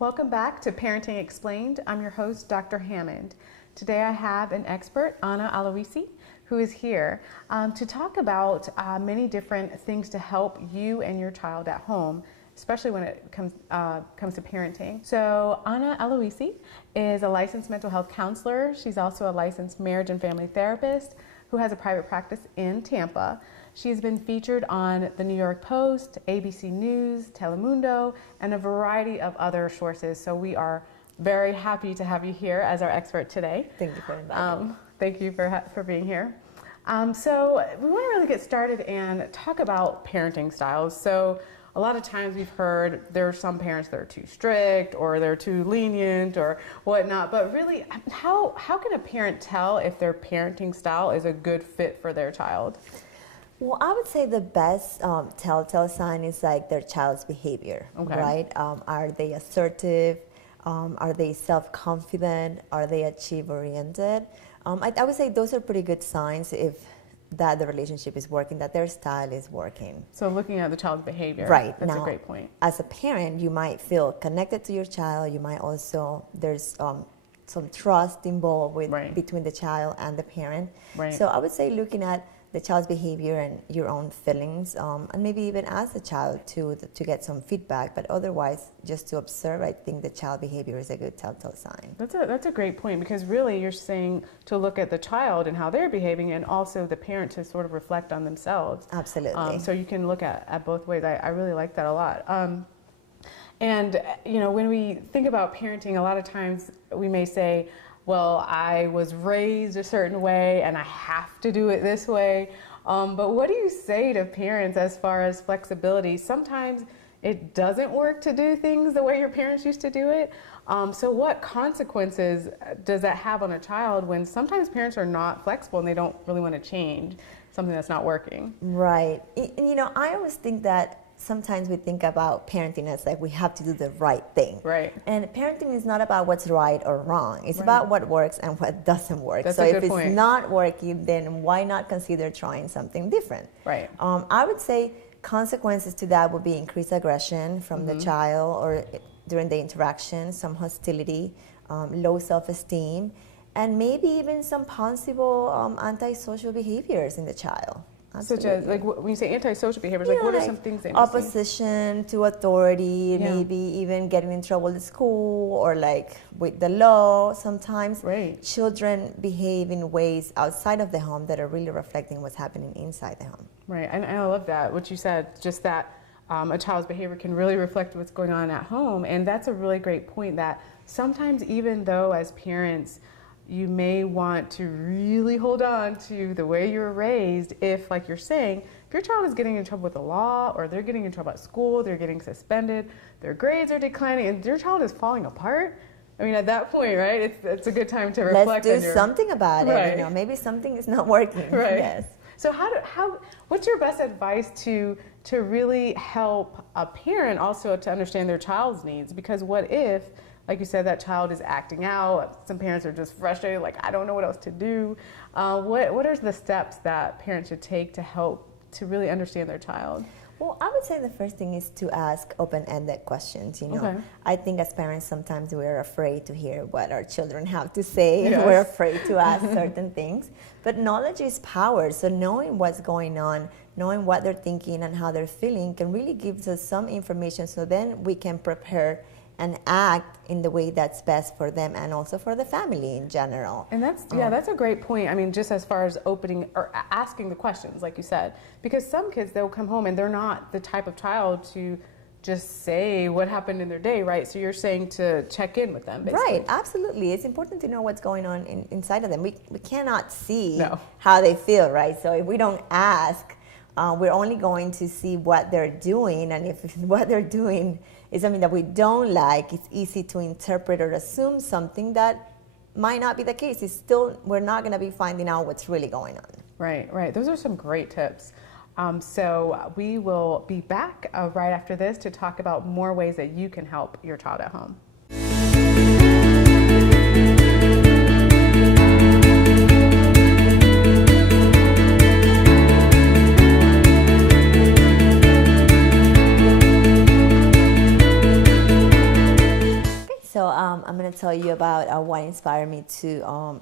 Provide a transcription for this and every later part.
Welcome back to Parenting Explained. I'm your host, Dr. Hammond. Today I have an expert, Ana Aluisy, who is here to talk about many different things to help you and your child at home, especially when it comes to parenting. So Ana Aluisy is a licensed mental health counselor. She's also a licensed marriage and family therapist who has a private practice in Tampa. She's been featured on the New York Post, ABC News, Telemundo, and a variety of other sources. So we are very happy to have you here as our expert today. Thank you for inviting me. Thank you for being here. So we want to really get started and talk about parenting styles. So a lot of times we've heard there are some parents that are too strict or they're too lenient or whatnot, but really how can a parent tell if their parenting style is a good fit for their child? Well, I would say the best telltale sign is like their child's behavior, right? Are they assertive? Are they self-confident? Are they achieve-oriented? I would say those are pretty good signs if that the relationship is working, that their style is working. So looking at the child's behavior, right? That's now, a great point. As a parent, you might feel connected to your child. You might also, there's some trust involved with between the child and the parent. Right. So I would say looking at the child's behavior and your own feelings, and maybe even ask the child to get some feedback. But otherwise, just to observe, I think the child behavior is a good telltale sign. That's a great point, because really you're saying to look at the child and how they're behaving, and also the parent to sort of reflect on themselves. Absolutely. So you can look at both ways. I really like that a lot. And you know, when we think about parenting, a lot of times we may say, well, I was raised a certain way and I have to do it this way. But what do you say to parents as far as flexibility? Sometimes it doesn't work to do things the way your parents used to do it. So what consequences does that have on a child when sometimes parents are not flexible and they don't really want to change something that's not working? Right. You know, I always think that sometimes we think about parenting as like we have to do the right thing. Right. And parenting is not about what's right or wrong. It's about what works and what doesn't work. That's so a if good point. It's not working, then why not consider trying something different? Right. I would say consequences to that would be increased aggression from the child or during the interaction, some hostility, low self-esteem, and maybe even some possible antisocial behaviors in the child. Absolutely. Such as, like, when you say antisocial behaviors, like, what are some things that you see? Opposition to authority, maybe even getting in trouble at school or like with the law. Sometimes children behave in ways outside of the home that are really reflecting what's happening inside the home. Right, and I love that, what you said, just that a child's behavior can really reflect what's going on at home. And that's a really great point, that sometimes even though as parents, you may want to really hold on to the way you were raised if, like you're saying, if your child is getting in trouble with the law or they're getting in trouble at school, they're getting suspended, their grades are declining, and your child is falling apart. I mean, at that point, right, it's a good time to reflect. Let's do something about it. You know, maybe something is not working. Right. Yes. So what's your best advice to really help a parent also to understand their child's needs? Because what if, like you said, that child is acting out, some parents are just frustrated, like, I don't know what else to do. What are the steps that parents should take to help to really understand their child? Well, I would say the first thing is to ask open-ended questions. You know, I think as parents sometimes we're afraid to hear what our children have to say, and we're afraid to ask certain things. But knowledge is power, so knowing what's going on, knowing what they're thinking and how they're feeling can really give us some information, so then we can prepare and act in the way that's best for them and also for the family in general. And that's a great point. I mean, just as far as opening or asking the questions, like you said, because some kids, they'll come home and they're not the type of child to just say what happened in their day, right? So you're saying to check in with them, basically. Right, absolutely. It's important to know what's going on inside of them. We cannot see how they feel, right? So if we don't ask, we're only going to see what they're doing, and if what they're doing is something that we don't like, it's easy to interpret or assume something that might not be the case. It's still, we're not going to be finding out what's really going on. Right, right. Those are some great tips. So we will be back right after this to talk about more ways that you can help your child at home. I'm going to tell you about what inspired me to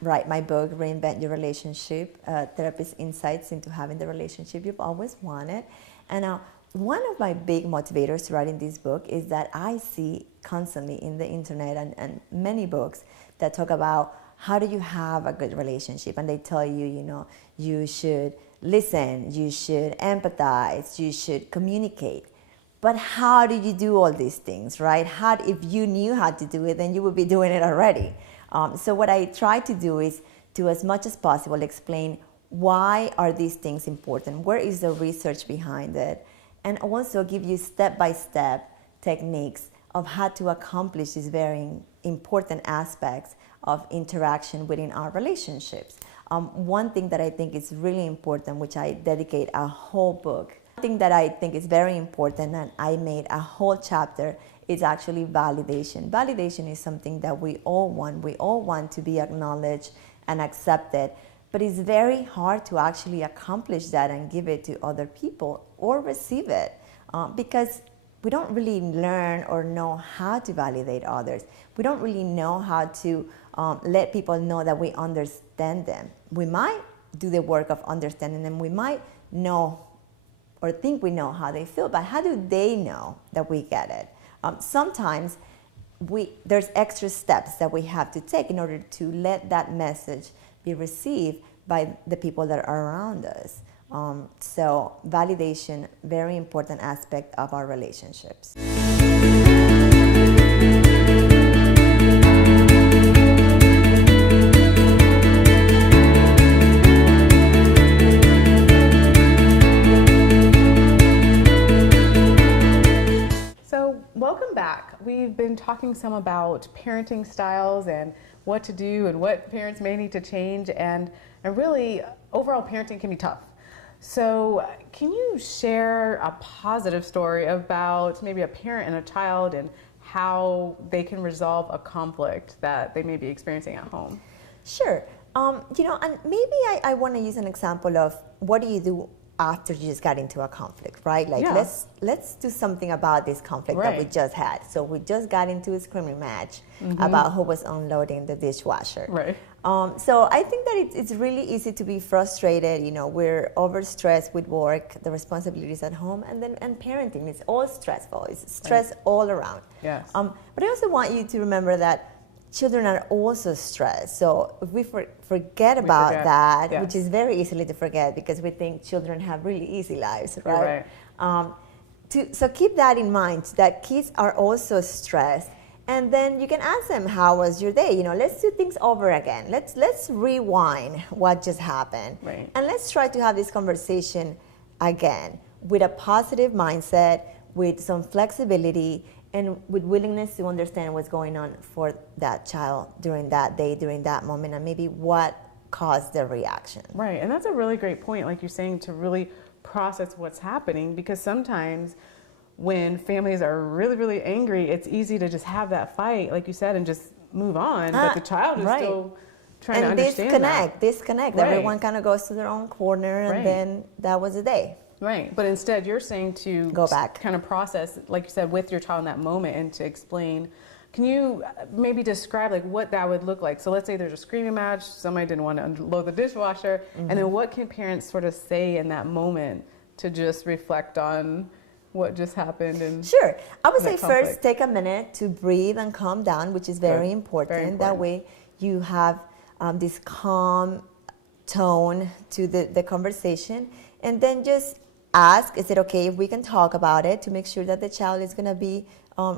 write my book, Reinvent Your Relationship, Therapist Insights into Having the Relationship You've Always Wanted. And one of my big motivators to writing this book is that I see constantly in the internet and many books that talk about how do you have a good relationship. And they tell you, you know, you should listen, you should empathize, you should communicate. But how do you do all these things, right? If you knew how to do it, then you would be doing it already. So what I try to do is to, as much as possible, explain why are these things important, where is the research behind it, and also give you step-by-step techniques of how to accomplish these very important aspects of interaction within our relationships. One thing that I think is really important, which I dedicate a whole book, one thing that I think is very important, and I made a whole chapter, is actually validation. Validation is something that we all want. We all want to be acknowledged and accepted, but it's very hard to actually accomplish that and give it to other people or receive it because we don't really learn or know how to validate others. We don't really know how to let people know that we understand them. We might do the work of understanding them. We might know or think we know how they feel, but how do they know that we get it? Sometimes there's extra steps that we have to take in order to let that message be received by the people that are around us. So validation, very important aspect of our relationships. Welcome back. We've been talking some about parenting styles and what to do and what parents may need to change, and really overall parenting can be tough. So can you share a positive story about maybe a parent and a child and how they can resolve a conflict that they may be experiencing at home? Sure. You know, and maybe I want to use an example of what do you do after you just got into a conflict, right? Like, yeah. let's do something about this conflict that we just had. So we just got into a screaming match about who was unloading the dishwasher. Right. So I think that it's really easy to be frustrated. You know, we're overstressed with work, the responsibilities at home, and parenting. It's all stressful. It's stress all around. Yes. But I also want you to remember that children are also stressed. So if we forget about that, yes. which is very easily to forget because we think children have really easy lives, right? So keep that in mind, that kids are also stressed. And then you can ask them, how was your day? You know, let's do things over again. Let's rewind what just happened. Right. And let's try to have this conversation again with a positive mindset, with some flexibility, and with willingness to understand what's going on for that child during that day, during that moment, and maybe what caused the reaction. Right, and that's a really great point, like you're saying, to really process what's happening, because sometimes when families are really, really angry, it's easy to just have that fight, like you said, and just move on, but the child is still trying to understand disconnect. Right. Everyone kind of goes to their own corner, and then that was the day. Right, but instead you're saying to go back, kind of process, like you said, with your child in that moment, and to explain. Can you maybe describe like what that would look like? So let's say there's a screaming match, somebody didn't want to unload the dishwasher, and then what can parents sort of say in that moment to just reflect on what just happened? And sure, I would say first take a minute to breathe and calm down, which is very important. That way you have this calm tone to the conversation, and then just ask, is it okay if we can talk about it, to make sure that the child is going to be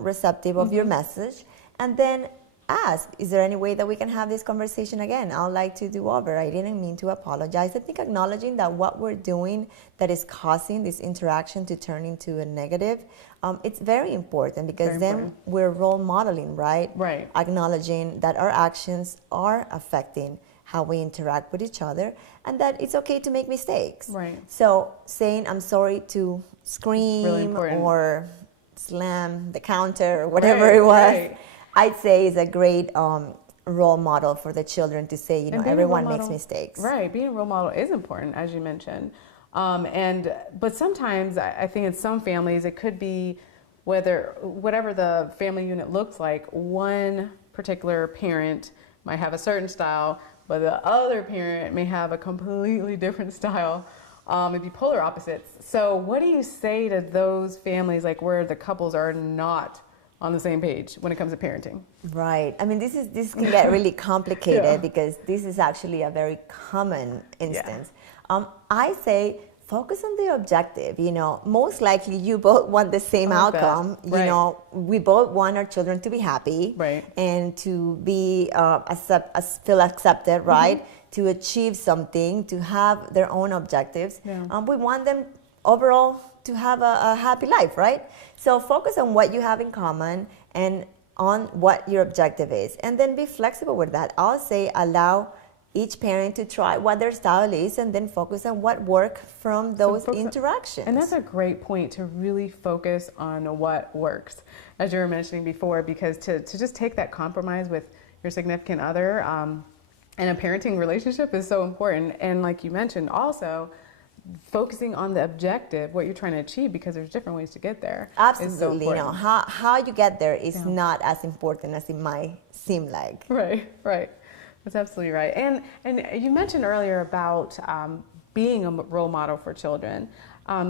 receptive of your message. And then ask, is there any way that we can have this conversation again? I'd like to do over. I didn't mean to apologize. I think acknowledging that what we're doing that is causing this interaction to turn into a negative, it's very important, because then we're role modeling, right? Right. Acknowledging that our actions are affecting how we interact with each other, and that it's okay to make mistakes. Right. So saying I'm sorry to scream or slam the counter or whatever it was, I'd say is a great role model for the children to say, you know, everyone makes mistakes. Right, being a role model is important, as you mentioned. But sometimes I think in some families it could be whatever the family unit looks like, one particular parent might have a certain style, but the other parent may have a completely different style. Maybe polar opposites. So what do you say to those families, like where the couples are not on the same page when it comes to parenting? Right. I mean, this can get really complicated because this is actually a very common instance. I say focus on the objective. You know, most likely you both want the same outcome. You know, we both want our children to be happy and to be feel accepted, right? To achieve something, to have their own objectives. We want them overall to have a happy life, right? So focus on what you have in common and on what your objective is, and then be flexible with that. I'll say allow each parent to try what their style is and then focus on what works from those interactions. And that's a great point, to really focus on what works, as you were mentioning before, because to just take that compromise with your significant other and a parenting relationship is so important. And like you mentioned, also focusing on the objective, what you're trying to achieve, because there's different ways to get there. Absolutely. So you know, how you get there is not as important as it might seem like. Right. That's absolutely right. And you mentioned earlier about being a role model for children.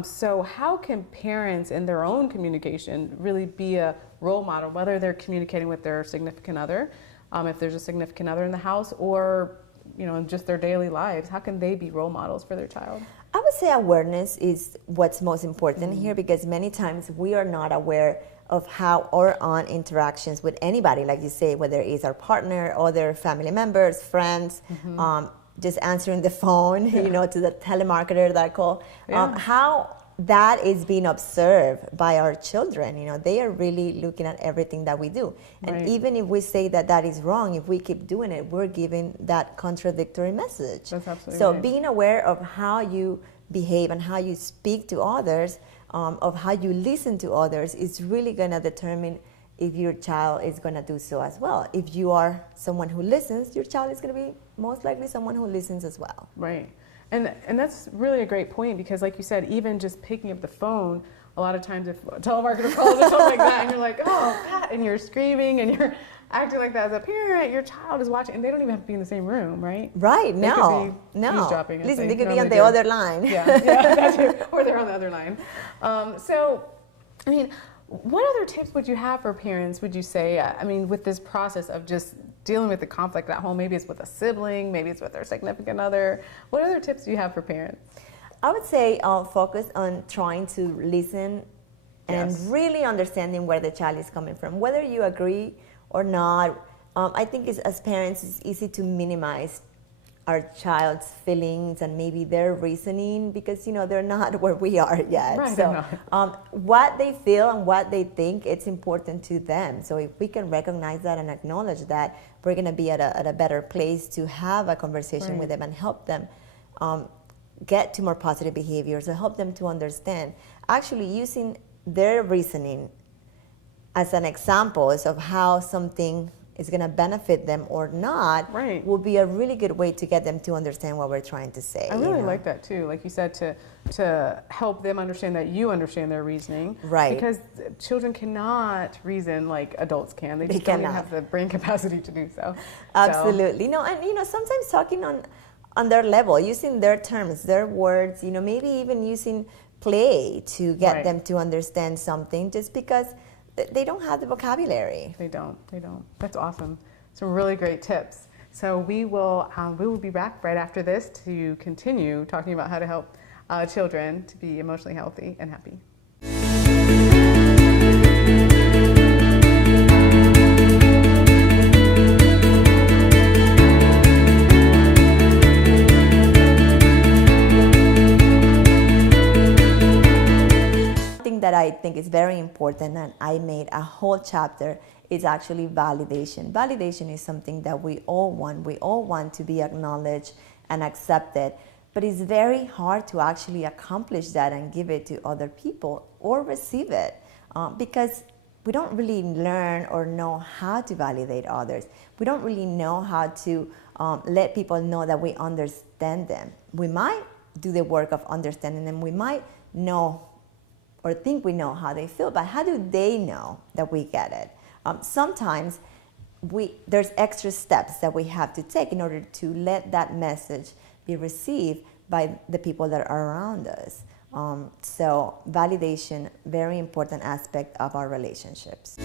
So how can parents in their own communication really be a role model, whether they're communicating with their significant other, if there's a significant other in the house, or you know, in just their daily lives? How can they be role models for their child? I would say awareness is what's most important here, because many times we are not aware of how our own interactions with anybody, like you say, whether it's our partner, other family members, friends, just answering the phone, you know, to the telemarketer that call, how that is being observed by our children. You know, they are really looking at everything that we do. And even if we say that that is wrong, if we keep doing it, we're giving that contradictory message. That's absolutely so being aware of how you behave and how you speak to others, of how you listen to others, is really going to determine if your child is going to do so as well. If you are someone who listens, your child is going to be most likely someone who listens as well. Right. And that's really a great point, because like you said, even just picking up the phone, a lot of times if a telemarketer calls or something like that, and you're like, oh, Pat, and you're screaming and you're acting like that as a parent, your child is watching, and they don't even have to be in the same room, right? Right, They could be eavesdropping, Listen, they could be on the other line. Yeah, that's it. Or they're on the other line. So, I mean, what other tips would you have for parents, would you say, I mean, with this process of just dealing with the conflict at home? Maybe it's with a sibling, maybe it's with their significant other. What other tips do you have for parents? I would say focus on trying to listen and really understanding where the child is coming from, whether you agree or not. I think as parents, it's easy to minimize our child's feelings and maybe their reasoning, because you know they're not where we are yet. Right, so what they feel and what they think, it's important to them. So if we can recognize that and acknowledge that, we're going to be at a better place to have a conversation with them and help them get to more positive behaviors, and help them to understand, actually using their reasoning as an example of how something is going to benefit them or not, will be a really good way to get them to understand what we're trying to say. I really like that too. Like you said, to help them understand that you understand their reasoning. Right. Because children cannot reason like adults can. They just don't even have the brain capacity to do so. Absolutely. No, and you know, sometimes talking on their level, using their terms, their words, you know, maybe even using play to get them to understand something, just because they don't have the vocabulary. They don't. That's awesome. Some really great tips. So we will be back right after this to continue talking about how to help children to be emotionally healthy and happy. That I think is very important, and I made a whole chapter, is actually validation. Validation is something that we all want. We all want to be acknowledged and accepted, but it's very hard to actually accomplish that and give it to other people or receive it, because we don't really learn or know how to validate others. We don't really know how to let people know that we understand them. We might do the work of understanding them. We might know or think we know how they feel, but how do they know that we get it? Sometimes there's extra steps that we have to take in order to let that message be received by the people that are around us. So validation, very important aspect of our relationships.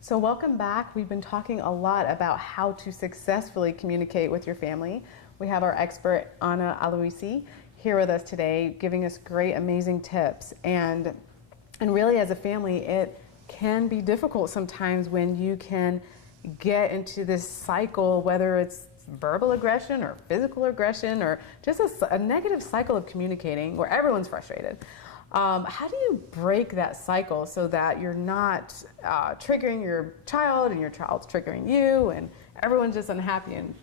So welcome back. We've been talking a lot about how to successfully communicate with your family. We have our expert, Ana Aluisy, here with us today, giving us great, amazing tips. And really, as a family, it can be difficult sometimes when you can get into this cycle, whether it's verbal aggression or physical aggression or just a negative cycle of communicating where everyone's frustrated. How do you break that cycle so that you're not triggering your child and your child's triggering you and everyone's just unhappy and,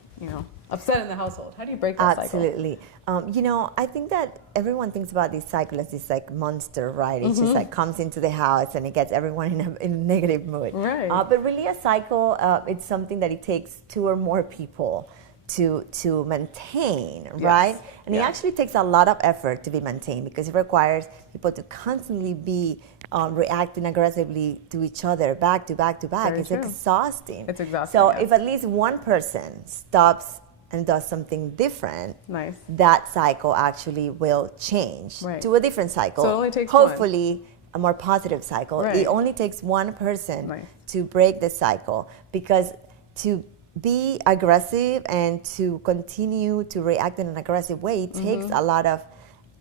upset in the household? How do you break that cycle? Absolutely. I think that everyone thinks about this cycle as this monster, right? It just comes into the house and it gets everyone in a negative mood. Right. But really a cycle, it's something that it takes two or more people to maintain, right? And it actually takes a lot of effort to be maintained because it requires people to constantly be reacting aggressively to each other, back to back to back. Very it's true. Exhausting. It's exhausting. So yes. if at least one person stops and does something different, nice. that cycle actually will change to a different cycle. So it only takes hopefully a more positive cycle. Right. It only takes one person to break the cycle, because to be aggressive and to continue to react in an aggressive way takes a lot of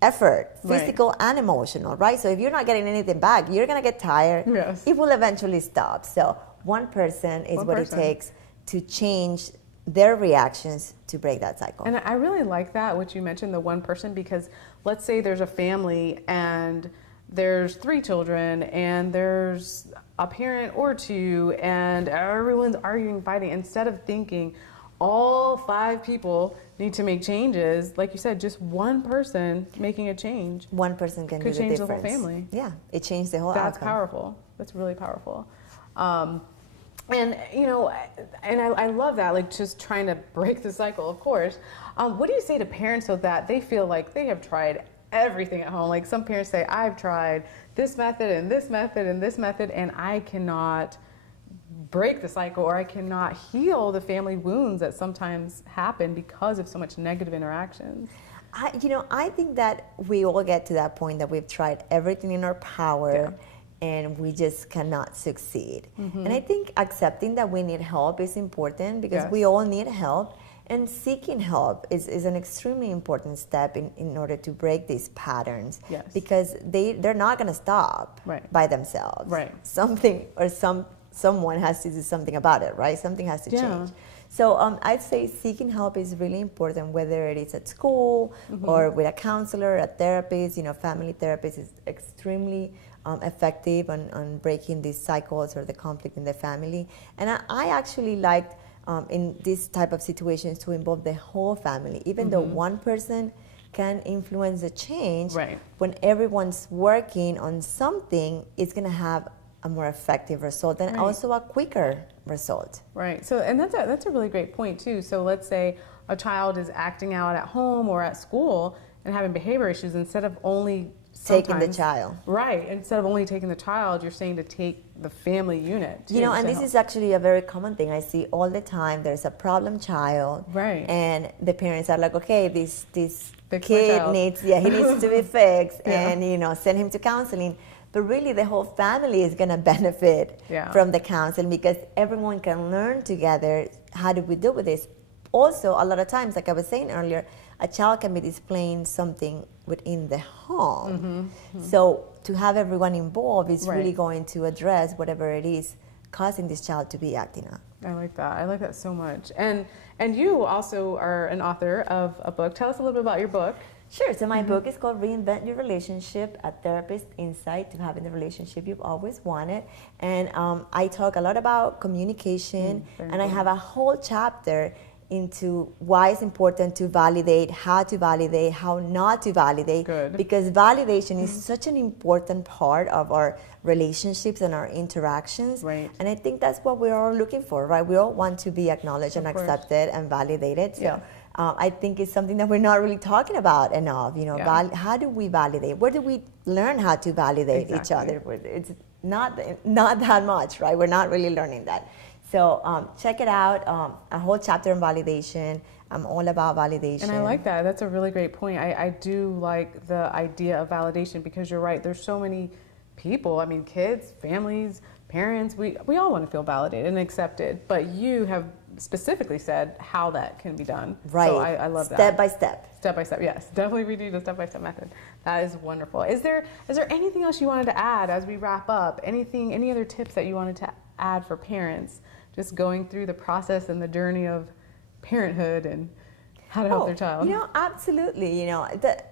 effort, physical and emotional, right? So if you're not getting anything back, you're gonna get tired. Yes. It will eventually stop. So one person is what it takes to change their reactions to break that cycle. And I really like that, what you mentioned, the one person, because let's say there's a family and there's 3 children and there's a parent or 2 and everyone's arguing, fighting. Instead of thinking all 5 people need to make changes, like you said, just one person making a change. One person can do the change difference. The whole family. Yeah, it changed the whole That's outcome. powerful. That's really powerful. And I love that, like just trying to break the cycle, of course. What do you say to parents so that they feel like they have tried everything at home? Like some parents say, I've tried this method and this method and this method, and I cannot break the cycle, or I cannot heal the family wounds that sometimes happen because of so much negative interactions. I think that we all get to that point that we've tried everything in our power and we just cannot succeed. And I think accepting that we need help is important, because we all need help. And seeking help is an extremely important step in order to break these patterns, because they're not going to stop by themselves. Right. Something or someone has to do something about it, right? Something has to change. So I'd say seeking help is really important, whether it is at school or with a counselor, a therapist. Family therapist is extremely effective on breaking these cycles or the conflict in the family. And I actually liked in this type of situations to involve the whole family, even though one person can influence the change. When everyone's working on something, it's going to have a more effective result and also a quicker result. Right. So, and that's a really great point too. So let's say a child is acting out at home or at school and having behavior issues, instead of only taking the child. Right. Instead of only taking the child, you're saying to take the family unit. Too, and this is actually a very common thing I see all the time. There's a problem child. Right. And the parents are like, okay, this kid needs, he needs to be fixed, and, send him to counseling. But really, the whole family is going to benefit from the counseling, because everyone can learn together, how do we deal with this? Also, a lot of times, like I was saying earlier, a child can be displaying something within the home. So to have everyone involved is really going to address whatever it is causing this child to be acting out. I like that. I like that so much. And you also are an author of a book. Tell us a little bit about your book. Sure. So my book is called Reinvent Your Relationship, a Therapist Insight to Having the Relationship You've Always Wanted. And I talk a lot about communication, and I have a whole chapter into why it's important to validate, how not to validate. Good. Because validation is such an important part of our relationships and our interactions. Right. And I think that's what we're all looking for, right? We all want to be acknowledged and accepted and validated. So I think it's something that we're not really talking about enough. You know, how do we validate? Where do we learn how to validate each other? It's not that much, right? We're not really learning that. So check it out, a whole chapter on validation. I'm all about validation. And I like that. That's a really great point. I do like the idea of validation because you're right. There's so many people, I mean, kids, families, parents, we all want to feel validated and accepted. But you have specifically said how that can be done. Right. So I love that. Step by step. Step by step, yes. Definitely we need a step-by-step method. That is wonderful. Is there anything else you wanted to add as we wrap up? Any other tips that you wanted to add for parents just going through the process and the journey of parenthood and how to help their child? You know, absolutely. You know,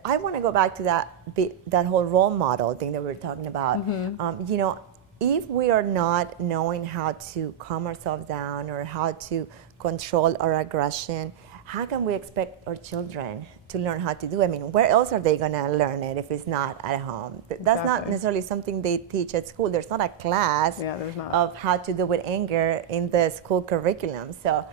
I want to go back to that whole role model thing that we were talking about. You know, if we are not knowing how to calm ourselves down or how to control our aggression, how can we expect our children to learn how to do it? I mean, where else are they going to learn it if it's not at home? That's not necessarily something they teach at school. There's not a class of how to deal with anger in the school curriculum. So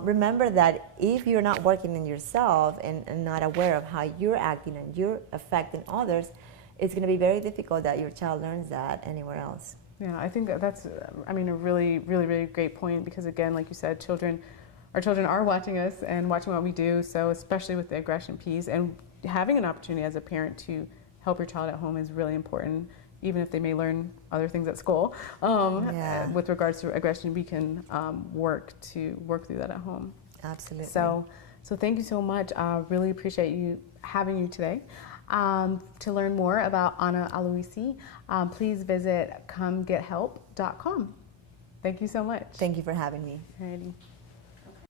remember that if you're not working on yourself and not aware of how you're acting and you're affecting others, it's going to be very difficult that your child learns that anywhere else. Yeah, I think that's, I mean, a really, really, really great point because, again, like you said, our children are watching us and watching what we do, so especially with the aggression piece. And having an opportunity as a parent to help your child at home is really important, even if they may learn other things at school. With regards to aggression, we can work through that at home. Absolutely. So thank you so much. I really appreciate having you today. To learn more about Ana Aluisy, please visit comegethelp.com. Thank you so much. Thank you for having me. Alrighty.